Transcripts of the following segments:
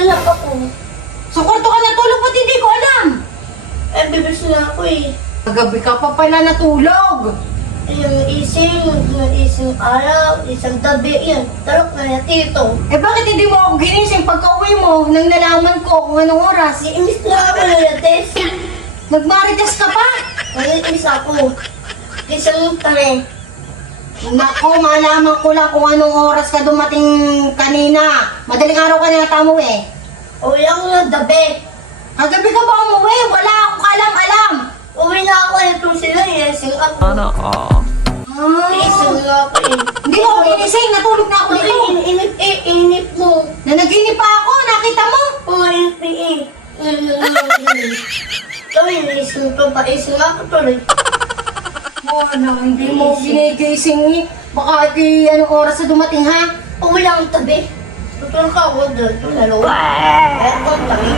Dito lang ako. Sa kwarto ka natulog, ba't hindi ko alam? Eh, bibis na ako eh. Kagabi ka pa pala natulog. Yung isang araw, isang gabi, yun. Tarok na niya, tito. Eh bakit hindi mo ako ginising pagka-uwi mo nang nalaman ko kung anong oras? Iinis na ako na Tess. Nagmarites ka pa? Naiinis ako. Isang tare. Nako, malaman ko lang kung anong oras ka dumating kanina. Madaling araw ka na natamo eh. Uwi ako ng gabi. Kagabi ka ba umuwi? Wala akong alam-alam. Uwi na ako, ito sila, isang ako. Isang nga ako eh. Hindi mo ako ginising, natulog na ako dito. Inip mo. Nanaginip pa ako, nakita mo? Oo, inip eh. Kami, isang to pa, isang ako tuloy. Hindi mo ginigising eh. Baka anong oras na dumating ha? Uwi lang ang tabi. Tutulog ka ako doon, tulalo. Aircon kami.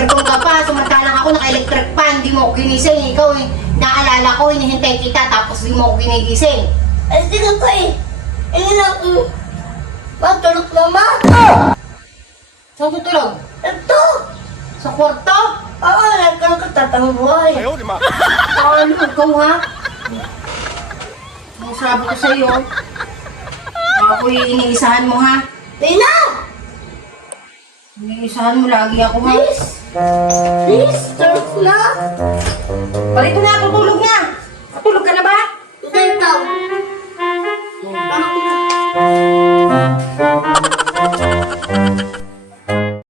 Aircon ka pa, samantalang ako naka-electric fan, di mo ako ginising. Ikaw eh, naalala ko, hinihintay kita, tapos di mo ako ginigising. Eh, sino ko eh. Hindi na ako. Matulog naman. Saan tutulog? Ito. Sa kwarto? Oo, nagkaroon ka tatang buhay. Ano ikaw ha? Ang sabi ko sa'yo, ako iniisahan mo ha? Tina! Iniisahan mo lagi ako ha? Please! Please, tulog na! Balik na